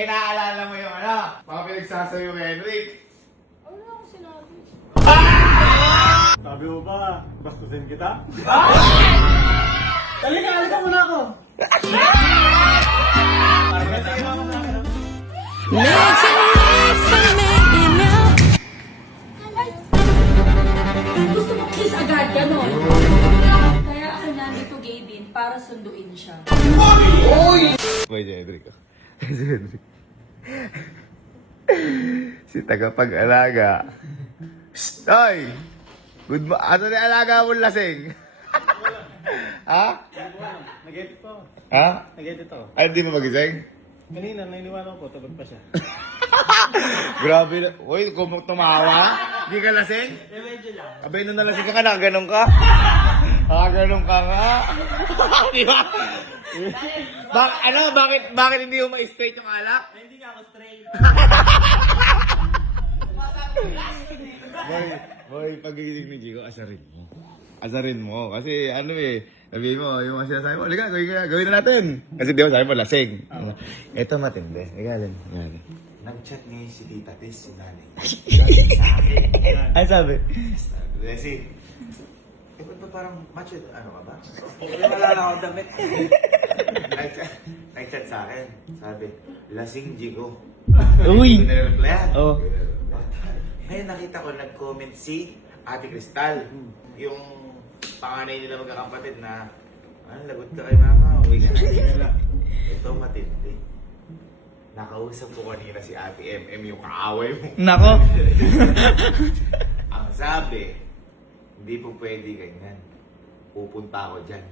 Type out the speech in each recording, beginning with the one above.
Eh, naaalala mo yung mga pinagsasabi mo kay Henrik. Ano ako sinabi? Sabi mo ba, bastusin kita? Halika muna ako! Gusto mo kiss agad, gano'n? Kaya ako nandito gay din para sunduin siya. Boy, si Henrik. Si Henrik. Si tagapag-alaga. Shhh! Oy! Good mo. Ano na alaga mo lasing? Ha? Nag-edit po. Ha? Nag-edit ako. Ay, hindi mo magising? Kanina, nainiwala ko, tulog pa siya. Grabe na. Uy, kung tumawa. Hindi ka lasing? Medyo lang. Abay, nung nalasing ka, nakaganon ka. Nakaganon ka nga. Di ba? Bakit hindi mo ma-straight yung alak? Hindi nga ako straight. Boy, pagigising ni Chico, asarin mo. Asarin mo. Kasi sabihin mo, yung mga sinasabi mo, halika, gawin na natin. Kasi di ba sabi mo, lasing. Ito matindi. Igalan. Nag-chat ngayon si Tita Tess, si nanay. Ay, sabi? Leslie, ba't ba parang macho, ano ka ba? Wala na akong damit. Nag-chat sa akin. Sabi, lasing Jigo. Uy! Nire-replyan. Oh. Ngayon nakita ko nag-comment si Ate Cristal. Yung panganay nila magkakapatid na, lagot ka kay mama, uwi ka na. Ito matindi. Nakausap ko kanina si Ate MM, yung kaaway mo. Nako! Ang sabi, hindi po pwede ganyan. Pupunta ako dyan.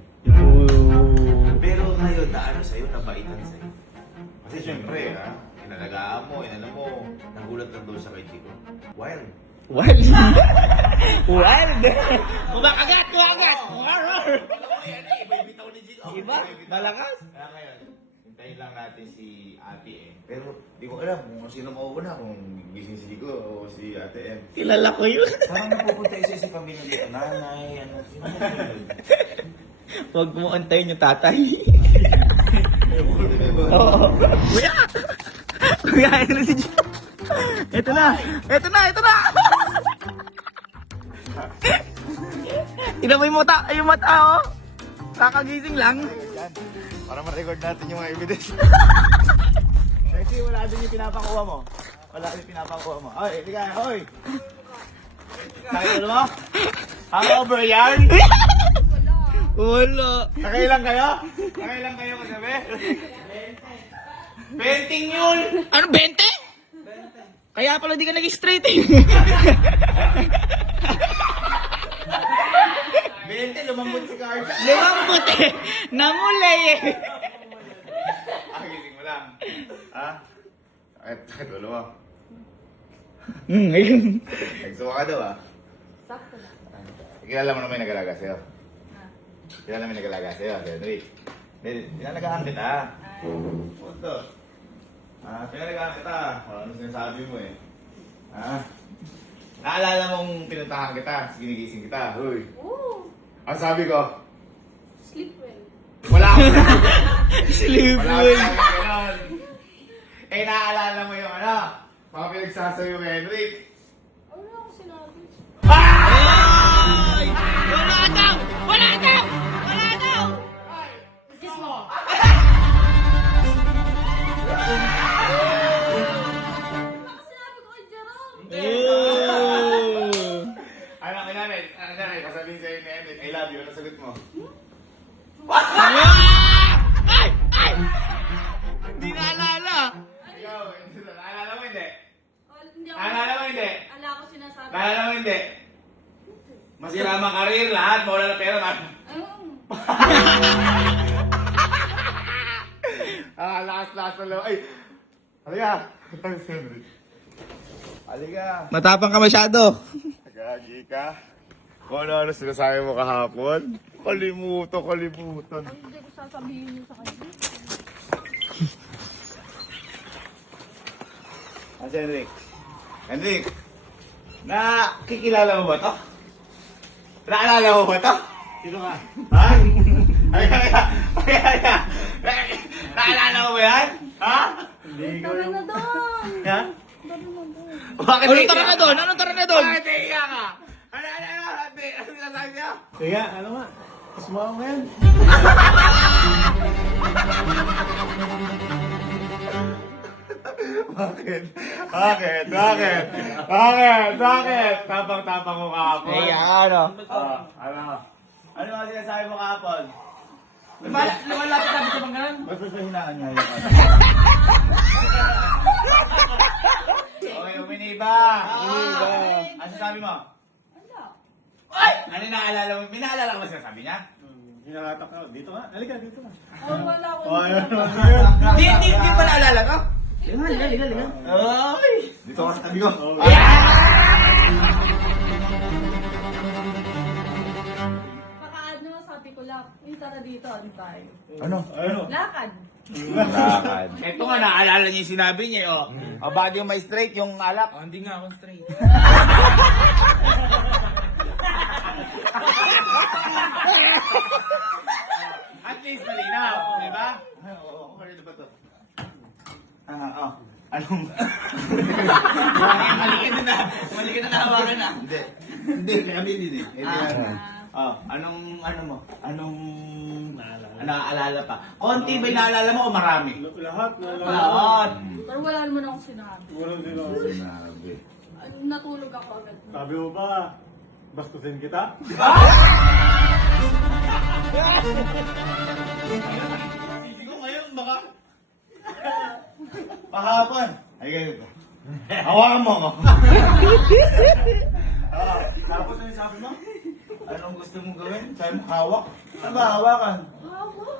Pero ngayon, na sa'yo, nabaitan sa'yo. Kasi syempre, inalagaan mo, nagulat lang doon sa kay Chico. Wild. Wild! Wild! Kumakagat! Iba bitaw ni Chico. Iba? Malakas? Kaya ngayon, hintayin lang natin si Ate M. Pero di ko alam kung sino mauuna, kung gising si Chico o si Ate M. Kilala ko yun. Parang napupunta isa si pamilya dito. Nanay, sino yun? Huwag mo antayin yung tatay. Oo. Kuya! Kuya, ito na si Gio. Ito na! Ina mo yung mata, oh. Kakagising lang. Yan. Para ma-record natin yung mga evidence. Kasi wala din yung pinapakuha mo. Oy, tika, oy! Nakita mo? Hangover yan? Wala. Nakailang kayo kagabi? 20 yun! Ano, 20? Kaya pala di ka nag-straight eh. 20, lumambot si Carla. Lumambot eh. Namulay eh. Gising mo lang. Ha? Sakit ulo mo. Ngayon. Nagsuwa ka daw Sakto na. Kilala mo naman yung nag-alaga sa'yo. Kilala mo yung nag-alaga sa'yo, si Henrik. Pinalagaan kita. Punto. Pinalagaan kita. Ano sinasabi mo eh. Naalala mong pinuntahan kita, ginigising kita. Huy. Oo. Ang sabi ko, Sleep well. wala akong Sleep wala well. akong ganon. Eh, naaalala mo yung mga pinagsasabi mo kay Henrik. Ano ako sinabi? Ay! Wala daw! Kiss mo! Baka sinabi ko kay Jerome! Nanay, kasabihin sa'yo ni Henrik, I love you. Ano sagot mo? Ay! Hindi naalala. Ikaw, naalala mo hindi? Hindi ako... Naalala mo hindi? Ala ko sinasabi. Naalala mo hindi? Masira ang karir, lahat, mawala na pera, man. Ayun. Lakas na lang. Ay! Halika! Halika! Matapang ka masyado. Gagi ka. Kung ano sinasabi mo kahapon? Kalimutan. Ang hindi ko sasabihin niyo sa kanya. Si Henrik. Henrik! Nakikilala mo ba to? Naalala mo ba to? Sino ka? Ha? Halika! Naalala mo ba yan? Ha? Hindi ko Tara yung... na doon! Ha? Tara na doon! Bakit Anong naiiyak? tara na doon? Anong tara na doon? Bakit naiiyak ka? Ano sinasabi niya? Sige, ano nga? Gusto mo ako ngayon? Bakit? Bakit? Bakit? Bakit? Bakit? Tapang-tapang mo kahapon. ano? Ano? Ano ang sinasabi mo kahapon? Lumalapit sabi ko bang ganun? Basta sa hinaan niya yung ano. Okay, uminiba. Uminiba. Ano sabi mo? Wala. Ay! Ano yung naalala mo? May naalala ka ba sinasabi niya? Hinalatak ka. Dito ka. Halika, dito ka. Oh, wala ko. Oh, ayun. Ayun. Di pa naalala ka? Liga. Ay! Dito ka sa tabi ko. Oh. Baka ano, sabi ko lang, tara dito, ano tayo? Ano? Ayun. Lakad. Lakad. Ito nga, naalala niya yung sinabi niya, oh. O, bakit yung may straight, yung alak? Oh, hindi nga ako straight. At least malinaw, di ba? Oo, malinaw ba to? Oh. Anong... Mali ka na nahawakan na. Hindi, kami din eh. Hindi anong, ano mo? Anong... Naaalala pa? Konti ba yung naalala mo o marami? Lahat. Lahat. Pero wala naman akong sinabi. Walang din ako. Sinabi. Natulog ako agad. Sabi mo ba, bastusin kita? Hindi ko ngayon, baka... Pahapon. Ay, ganito. Hawakan mo ako. Tapos ano sabi mo? Anong gusto mong gawin? Sabi mo, hawak? Ano ba, hawakan? Hawak.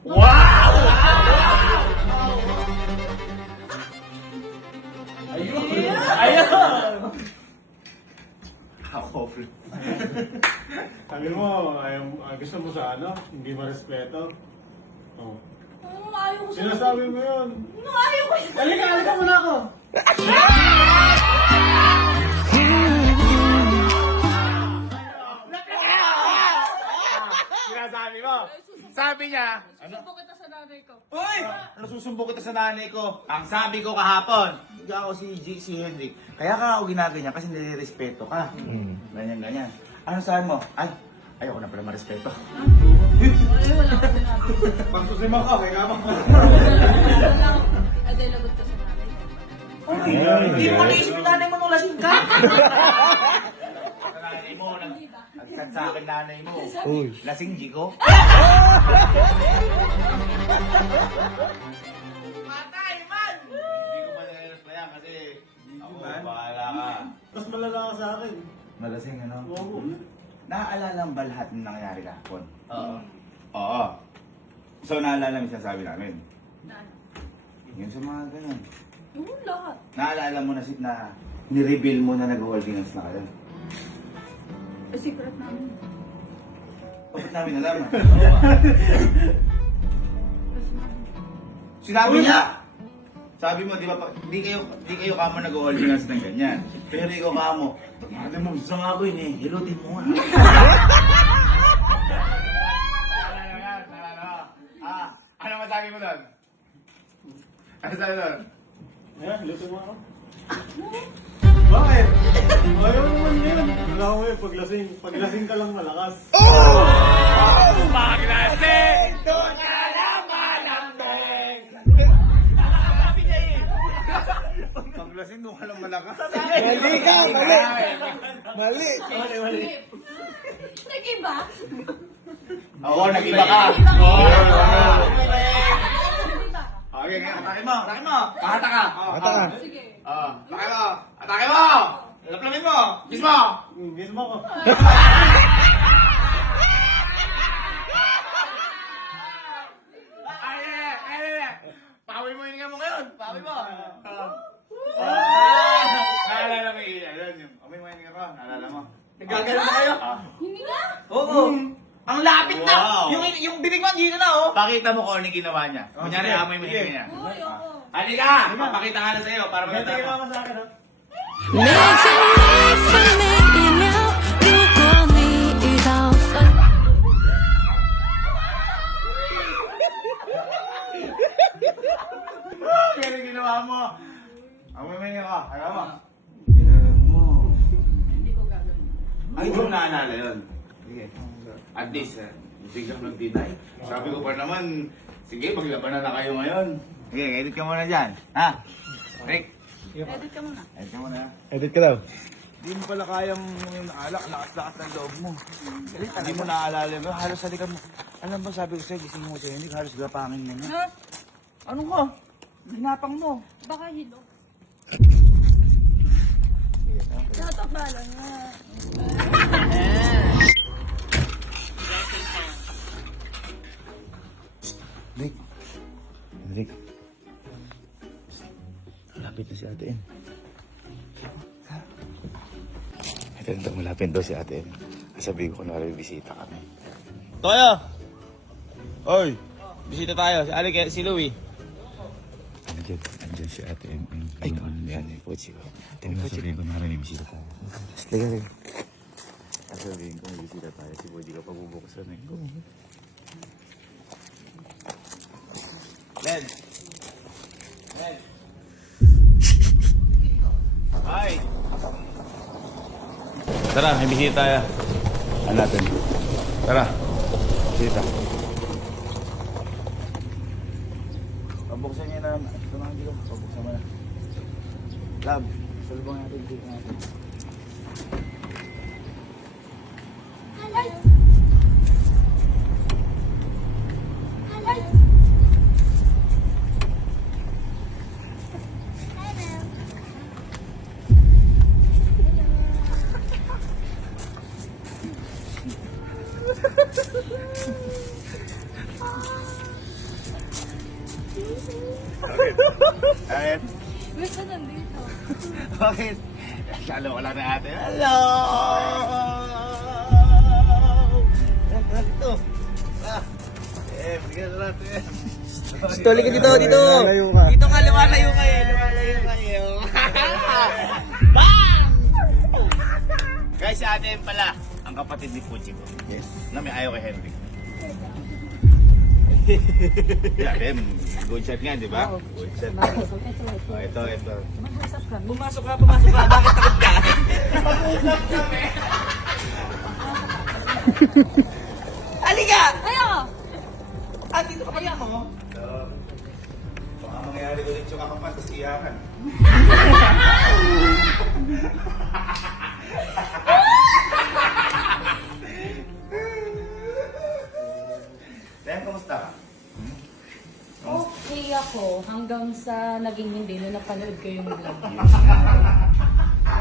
Wow! Ayun! Ayun! Ako, friend. Sabi mo, gusto mo sa ano? Hindi ma-respeto? Oh. Anong ayaw ko sa... Sinasabi mo yun. Anong ayaw ko sa... Halika muna ako. Sinasabi mo. Sabi niya, Susubo kita sa nanay ko. uy! Ano susumbo kita sa nanay ko? Ang sabi ko kahapon, hindi ako si Henrik. Kaya ka ako ginaganyan kasi nilirespeto ka. Ganyan. Ano sabi mo? Ay, ayoko na pala marespeto. Ay, wala akong sinabi. Bastusin mo ako, may kamang Wala akong... Ay, dahil lagot ka sa nanay ko. Hindi mo naisip yung nanay mo nung lasing ka. Sa nanay mo, nagtad sa akin nanay mo. Uy. Lasing Jigo. Patay man! Hindi ko pa nare-replyan kasi ako, bahala ka. Mas malala ka sa akin. Malasing ano? Oo. Naaalala mo ba lahat ng nangyari kahapon? Oo. Oo. So naalala mo yung sinasabi namin? Naan. Yun sa mga ganyan. Yung lahat. Naalala mo na ni-reveal mo na nag-holding hands na kayo? Eh, secret namin. Bakit namin nalaman? Kasi namin. Sinabi niya! Sabi mo, di ba, di kayo kamo nag-holding hands ng ganyan. Pero ikaw kamo, pag mo, gusto nga ko yun eh, hilutin mo nga. Ano masabi mo doon? Ano sabi doon? Ayan, luto mo ako. Bakit? Ayaw naman yun. Wala ko yun, paglasing ka lang malakas. Paglasing! Doon ka lang malambing! Paglasing doon ka lang malakas. Mali ka, mali. Mali. Nag-iba? Oo, nag-iba ka. Nag-iba ka. Okay, atake mo. Pakata ka. Ata ka. Sige. Atake mo. Atake mo. Laplamin mo. Kiss mo. Mismo ko. Pawi mo yung mo ngayon. Pawi mo. Naalala mo yun. Amoy mo yung ko. Naalala mo. Nagagano na kayo? Hindi nga. Oo. Ang lapit na. Wow. Yung bibig mo, dito na oh. Pakita mo kung ano yung ginawa niya. Kunyari, sige. amoy mo yung niya. Uy, ako. Halika! Papakita nga na sa'yo para Kaya makita tingin mo. ako sa akin, ha? 你经历分每一秒，如果你遇到分。 Ay! Pero ginawa mo. Ang may ka. Alam mo? Hindi ko gagawin. Ay, hindi mo naalala yun. Sige. At least, biglang nag-deny. Sabi ko pa naman, sige, maglabanan na kayo ngayon. Sige, edit ka muna dyan. Ha? Rick? Edit ka muna. Edit ka muna. Edit ka daw. Hindi mo pala kayang alak, lakas-lakas ng loob mo. Hindi mo naaalala mo, halos halikan mo. Alam ba, sabi ko sa'yo, gising mo sa'yo, hindi halos gapangin mo na. Ha? Ano ka? Hinapang mo. Baka hilo. Natakbalan nga. Rick. Rick. Malapit na si Ate Em. Ito, malapit daw si Ate Em. Sabihin ko na rin, bisita kami. Toyo! Oy! Bisita tayo. Si Louie. Andiyan si Ate Em. Ay, yan yung pochi ko. Sabihin ko na rin, bisita tayo. Liga rin. Sabihin ko, bisita tayo. Si Boy, di ka pabubuksan eh. Len! Len! Hi! Tara, may bisita tayo. Ano natin? Tara. Bisita. Pabuksan niya na. Ito na dito. Pabuksan mo na. Lab, salubang natin dito natin. Bakit? Gusto nandito. Bakit? Lalo ko lang na ate. Hello! Dito. Bigyan na natin. Stoli ka dito, dito. Lalayo ka. Dito ka, lumalayo kayo, lumalayo kayo. Guys, si ate Em pala, ang kapatid ni Puchi ko. Yes. Na may ayaw kay Henry. Yeah, Em, good shot nga, di ba? Good shot. Oh, ito. Mag-usap kami. Pumasok ka, bakit takot ka? Halika! Ayo! Ah, dito ka pala mo. Baka mangyari ulit yung kakapat, tapos iyakan. Then, kamusta ka? Okay ako hanggang sa naging hindi na napanood ko yung vlog.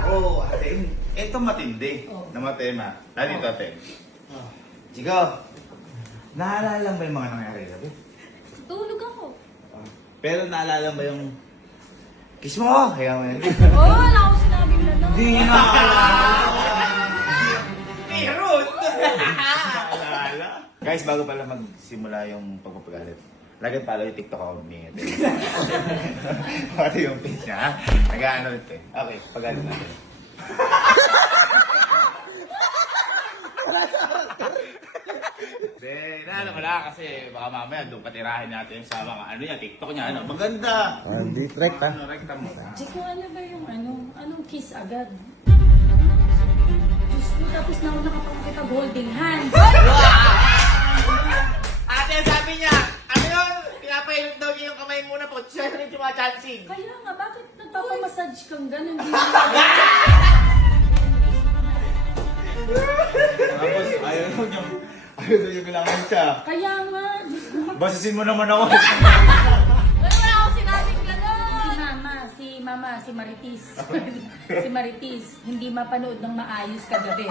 Oo, ate Em. Ito matindi Oh. na matema. Dito, ate Em. Chico, naalala mo yung mga nangyari gabi? Tulog ako. Pero naalala mo yung kiss mo? Kaya mo yun. Oh, wala akong sinabing gano'n. Hindi na! Meron! Naalala? Guys, bago pala magsimula yung pagpapagalit, lagi pala yung TikTok account ni Ate. Pati yung page niya, ha? Nag-ano ito eh. Okay, pagalit natin. Hindi, naano ko lang kasi baka mamaya doon patirahin natin sa mga ano niya, TikTok niya, ano. Maganda! Hindi track ha. Ano, rekta mo. Chico, ano ba yung anong kiss agad? Diyos ko, tapos na ako nakapagkipag-holding hands. Ate, sabi niya, ano yun? Pinapahilot daw niya yung kamay muna po. Siya rin yung mga chancing. Kaya nga, bakit nagpapamassage kang gano'n? Tapos, ayaw nyo kailangan siya. Kaya nga, Diyos ko. Basasin mo naman ako. Wala akong sinabing gano'n! Si Maritis. Si Maritis, hindi mapanood ng maayos kagabi.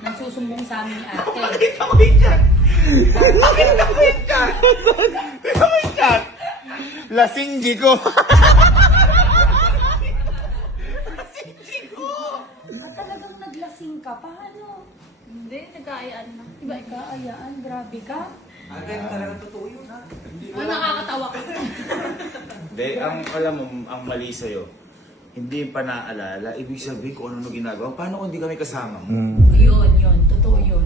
Nang susumbong sa amin ate. Nakita ko yung chat. Nakita ko yung chat. Nakita ko yung chat. Lasing Jico. At talagang naglasing ka. Paano? Hindi, nag-aayaan na. Iba, nag-aayaan. Grabe ka. Ate, talagang totoo yun ha. Nakakatawa ka. Hindi, alam mo, ang mali sa'yo, hindi pa naaalala, ibig sabihin kung ano ginagawa. Paano kung hindi kami kasama mo? Yun. Totoo yun.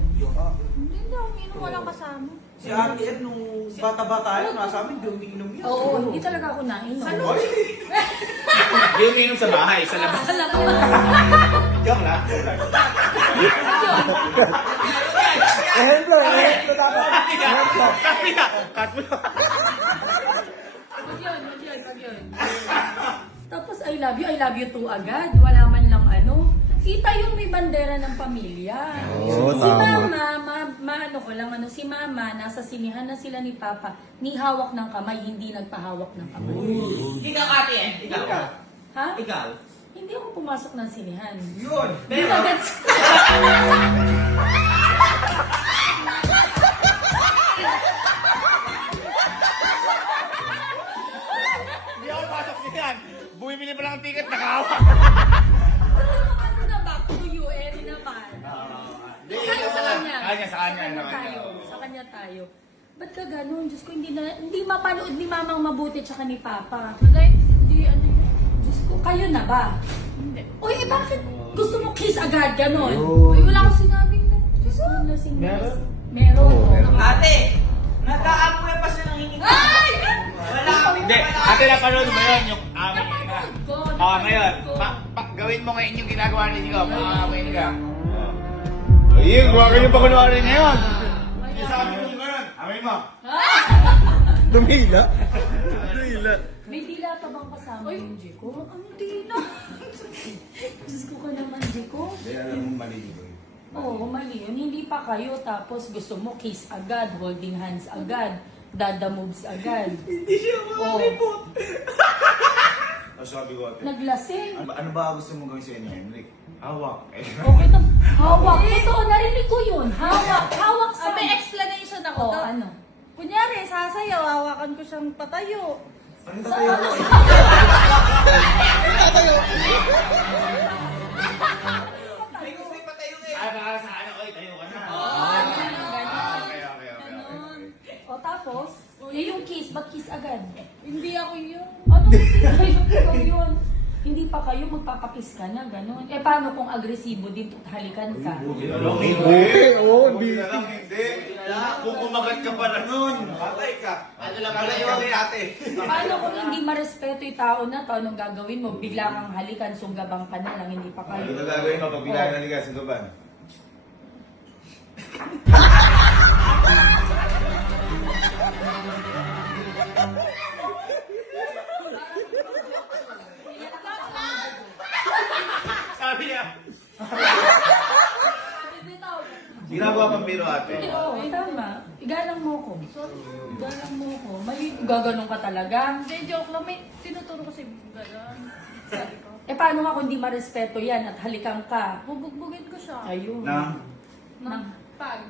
Hindi daw, walang kasama. Si Ate Ed, nung bata-bata yun, nasa amin, di umiinom yan. Oo, hindi talaga ako nainom. Hindi umiinom sa bahay, sa labas. Sa labas. Joke lang. Ehemplo dapat. Ehemplo. Cut mo. Wag yun. Tapos I love you too agad. Wala man lang ano. Kita yung may bandera ng pamilya. Oo, Si tama. Mama, si Mama, nasa sinihan na sila ni Papa, ni hawak ng kamay, hindi nagpahawak ng kamay. Ikaw, ate, ikaw. Ha? Ikaw. Hindi ako pumasok ng sinihan. Yun. Pero, Hindi ako pasok niyan. Bumibili pa lang ang ticket, nakahawa. Ano na back to you, Eri naman. Hindi, Tayo sa kanya. Sa kanya naman. tayo. Sa kanya tayo. Ba't ka ganun? Diyos ko, hindi mapanood ni Mamang mabuti tsaka ni Papa. Hindi, ano yun? Diyos ko, kayo na ba? Hindi. Uy, bakit gusto mo kiss agad ganun? Uy, wala akong sinabing na. Diyos ko, lasing na. Meron. ate, nag-aapoy pa siya ng hinig. Ay! Wala. Hindi, ate napanood mo yun, yung amin na. Napanood ko. Ngayon, gawin mo ngayon yung ginagawa ninyo. Pakakamoy ka. Ayun, gawin yung pakunwari ngayon. Sabi mo gano'n. Amin mo. Tumila. May dila pa bang kasama yung Jiko? Ang dila. Diyos ko ka naman, Jiko. Hindi, alam mo mali yun. Oo, mali yun. Hindi pa kayo, tapos gusto mo kiss agad, holding hands agad, dada moves agad. Hindi siya Oo. Sabi ko, ate. Naglasing. Ano ba gusto mo gawin sa inyo, Henrik? Hawak. Okay na. Hawak. Totoo, narinig ko yun. Hawak. Hawak sa... May explanation ako. Oo, ano? Kunyari, sasayaw, hawakan ko siyang patayo. Ano tatayo ko? May gusto yung patayo eh. Ay, baka sa ano, oy, tayo ka na. Okay. O tapos, yung kiss, ba't kiss agad? Hindi ako yun. Ano hindi kayo? Ikaw yun. Hindi pa kayo magpapakiss ka na, gano'n. Eh, paano kung agresibo din, halikan ka? Hindi. Oo, Buti na lang, hindi. Kung kumagat ka pala nun. Patay ka. Ano lang pala yung ate. Paano kung hindi marespeto yung tao na to, anong gagawin mo? Bigla kang halikan, sunggabang ka na lang, hindi pa kayo. Ano gagawin mo pag bilang naliga sa gaban? Sabi niya. Ginagawa pang biro ate. Oo, tama. Igalang mo ko. Igalang mo ko. May gaganong ka talaga. Hindi, joke lang. May tinuturo ko si gano'n. Sabi ko. Eh, paano nga kung di marespeto yan at halikan ka? Bubugbugin ko siya. Ayun. Na? Ng pag.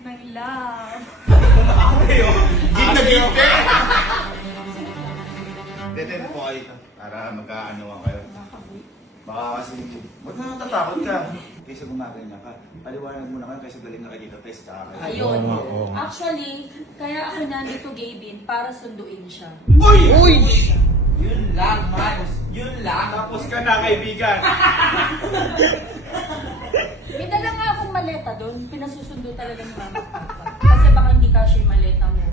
Ng love. Git na git eh! Dito po kayo para magkaanoan kayo. Baka kasi, ba't na natatakot ka? Kaysa gumaganyan ka. Paliwanag mo na kayo kaysa galing na kayo dito, test tsaka kayo. Ayun. Oo. Actually, kaya ako nandito, Gavin, para sunduin siya. Yun lang, Max. Yun lang. Tapos ka na, kaibigan! May dala nga akong maleta doon. Pinasusundo talaga ni Mama. Kasi baka hindi kasya yung maleta mo.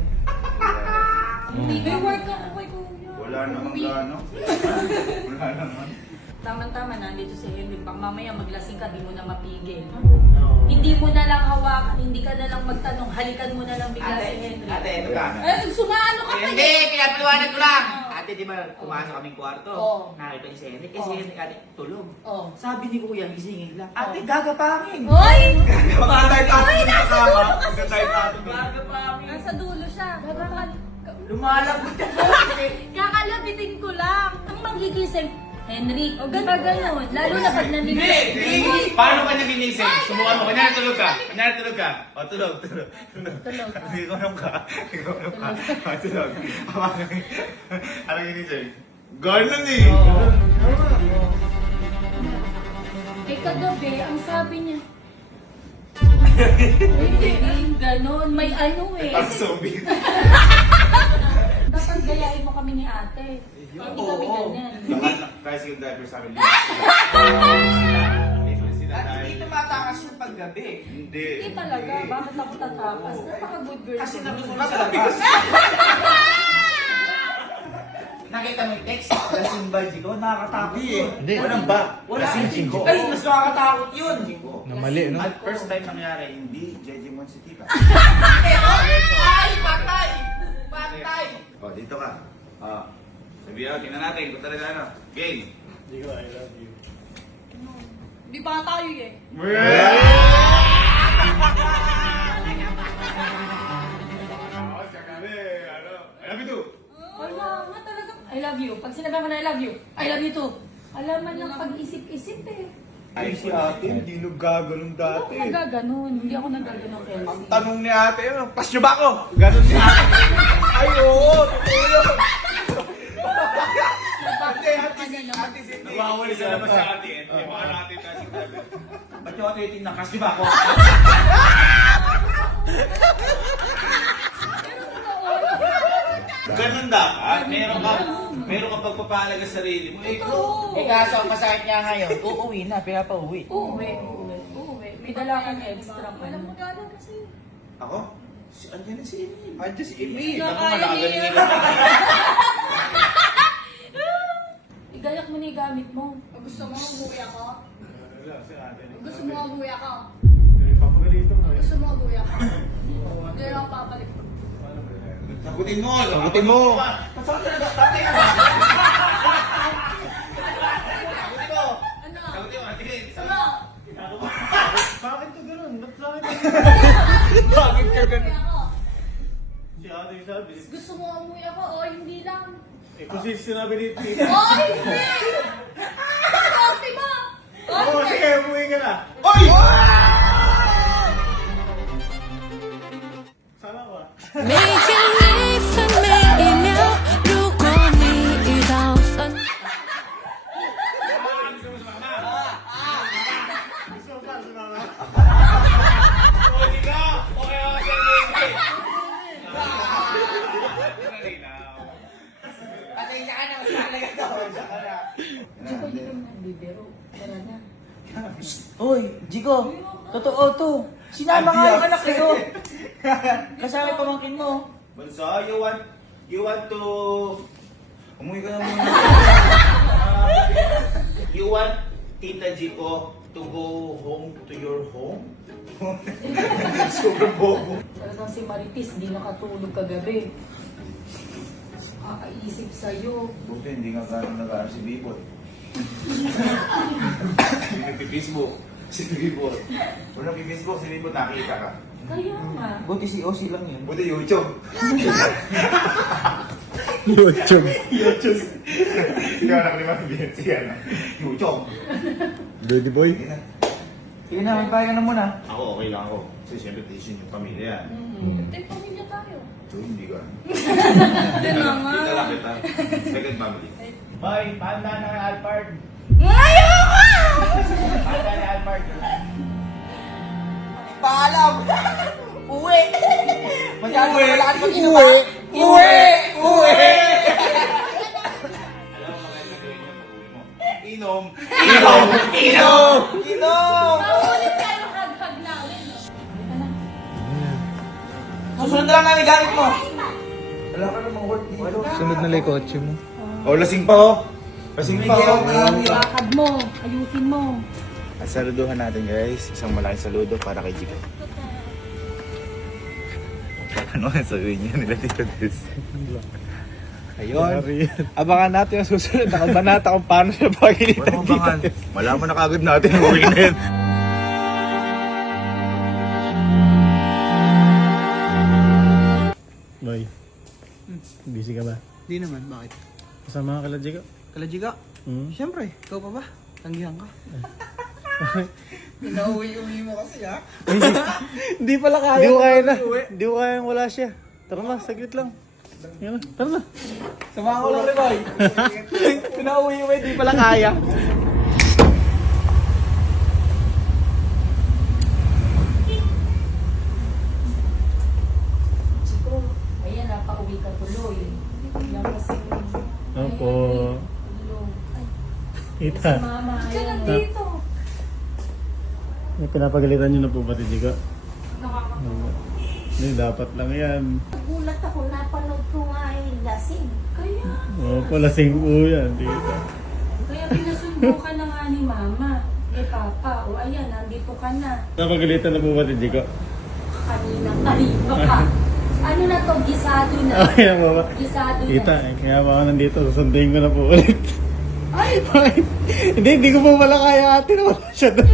May work ako kay Kuya. Wala namang gano. Wala naman. Tama-tama, nandito si Henry. Pag mamaya maglasing ka, di mo na mapigil. Hindi mo na lang hawakan, hindi ka na lang magtanong, halikan mo na lang bigla si Henry. Ate, ito ka. Eh, sumano ka pa Hindi, pinapaliwanag ko lang. Ate, di ba, pumasok kaming kwarto. Oo. Nakita niya si Henry. Kasi Oo. Henry, ate, tulog. Oh. Sabi ni Kuya, gisingin lang. Ate, gagapangin. Hoy! Ay, nasa dulo kasi siya. Gagapangin. Nasa dulo siya. Lumalabot na. Kakalabitin ko lang. Ang magigising, Henry, o gano'n gano'n. Lalo na pag nandito. Hindi! Paano ka naginising? Subukan mo. Kanyari tulog ka. Kanyari tulog ka. O, tulog. Tulog. Hindi ko nung ka. Hindi ko nung ka. O, tulog. Ano ginising? Ganun eh. Eh, kagabi, ang sabi niya, hindi, gano'n. May ano eh. Parang zombie. Dapat gayahin mo kami ni ate. Hindi kami ganyan. Tricycle driver sa amin. Linis sila. Hindi tumatakas yung paggabi. Hindi. Hindi talaga. Bakit ako tatakas? Napaka-good girl. Kasi ko. nandun sa labas. Nakita mo yung text? Lasing ba, Jigo? Nakakatakot yun. Hindi. Walang ba? Wala. Lasing Jigo. Ay, mas nakakatakot yun. Na mali, no? At first time nangyari, hindi Jejimon si Tita. Ay, patay! Patay! O, dito ka. Sabihin natin, tingnan natin kung talaga ano. Game. Hindi ko, I love you. Di ba tayo eh? I love you too. Wala nga talaga. I love you. Pag sinabi ko na I love you, I love you too. Alam man lang pag-isip-isip eh. Ay, si ate, hindi naggagalong Hindi ako dati. nagaganon. Hindi ako nagaganon, Ang Kelsey. tanong ni ate, pas nyo ba ako? Ganon si ate. Ay, oo, totoo yun. Ate, nawawali sa labas sa ate. Yung mga natin kasi talaga. Ba't yung ako yung nakas, di ba ako? Ganun dapat. Meron ka pagpapahalaga sa sarili mo. Totoo. Kaso ang masakit niya ngayon, uuwi na, pinapauwi. Uuwi. May dala kang extra pa. Alam mo gano'n kasi. Ako? Andiyan na si Emil. Andiyan si Emil. Ako malagaling nila. Igayak mo na yung gamit mo. Gusto mo umuwi ako? Wala, si ate. Gusto mo umuwi ako? Papagalito mo eh. Gusto mo umuwi ako? Hindi na ako papalik. Paano ba yan? Sagutin mo. Sagutin mo. Masakit talaga, tatay ka. Sagutin mo. Ano? Sagutin mo. Tingin. Ano? Bakit ka ganun? Ba't bakit? Bakit ka Umuwi ako? Si ate sabi. Gusto mo umuwi ako o hindi lang? Eh, kasi sinabi ni Tita. Oh, hindi! Sorry mo! Oo, sige, umuwi ka na. Oy! Sama ko ah. 没见你分每一秒，如果你遇到分。 Gusto mo pa, sumama? O, di ka. Okay ako sa Emil. Pasensya ka na, mas mahalaga to. Hindi ko hindi kami nagbibiro. Tara na. Uy, Jigo, totoo to. Sinama nga yung anak ko. Kasama yung pamangkin mo. Bunso, you want to... Umuwi ka na muna. You want Tita Jico to go home to your home? Sobrang bobo. Talagang si Maritis, hindi nakatulog kagabi. Kakaisip sa'yo. Buti, hindi nga gano'n nag-aaral si Bibot. Nagpi-Facebook. Si Bibot. Kung nagpi-Facebook, si Bibot nakita ka. Kaya nga. Buti si Osi lang yun. Buti YouTube. YouTube. YouTube. Ikaw nakalimutan si ano. YouTube. Baby boy. Hindi na. Sige na, may bayan na muna. Ako, okay lang ako. Kasi siyempre, decision yung pamilya yan. Tay, pamilya tayo. So, hindi ka. Hindi na nga. Kita lang kita. Second family. Boy, panda na kay Alpard. Ayoko! Panda na Alpard. Paalam! Uwi! Masyado malakas pag inuwa. Uwi! Uwi! Alam mo, maganda gawin niya pag-uwi mo. Inom. Inom! Inom! Inom! Paulit tayo hag-hag namin. No? Susunod na lang namin gamit mo. Wala ka namang work dito. Sunod na lang yung kotse mo. Oh, lasing pa oh. Lasing pa oh. Lakad mo. Ayusin mo. At saluduhan natin guys. Isang malaking saludo para kay Jico. Ano ang sabihin niya nila Tito Des? Ayun. Abangan natin ang susunod na kabanata kung paano siya pagilitan Walang bangan. Malaman na kagad natin ang uwi na yun. Boy. Busy ka ba? Di naman, bakit? Kasama ka kala Jico? Kalajiga? Hmm? Siyempre, ikaw pa ba? Tanggihan ka. Pinauwi-uwi mo kasi ha? Hindi pala kaya. Hindi ko kaya na. Hindi ko kaya wala siya. Tara na, saglit lang. Yan na, tara na. Samahan ko lang rin, boy. Pinauwi-uwi, di pala kaya. Chico, ayan na, pauwi ka tuloy. Yan kasi. Opo. Ay, tulog. Ay, si Ita. Mama. Ka lang Ayan, dito. Pinapagalitan niyo na po ba, Tijika? Nakakatawa. Hindi, dapat lang yan. Nagulat ako, napanood ko nga lasing. Kaya, Oo, palasing po yan, tita. kaya pinasundo ka na nga ni Mama. Kay Papa. O ayan, nandito ka na. Napagalitan na po ba, Tijika? Kanina pa. Ano na to? Gisado na. Okay na po ba? Gisado Tita, na. kaya ba ako nandito? Susunduin ko na po ulit. Ay! Hindi ko po pala kaya ate na wala siya doon.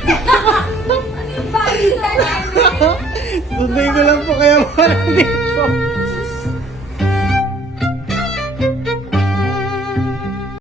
Ano yung bagay na namin? Susunduin ko lang po kaya ba nandito?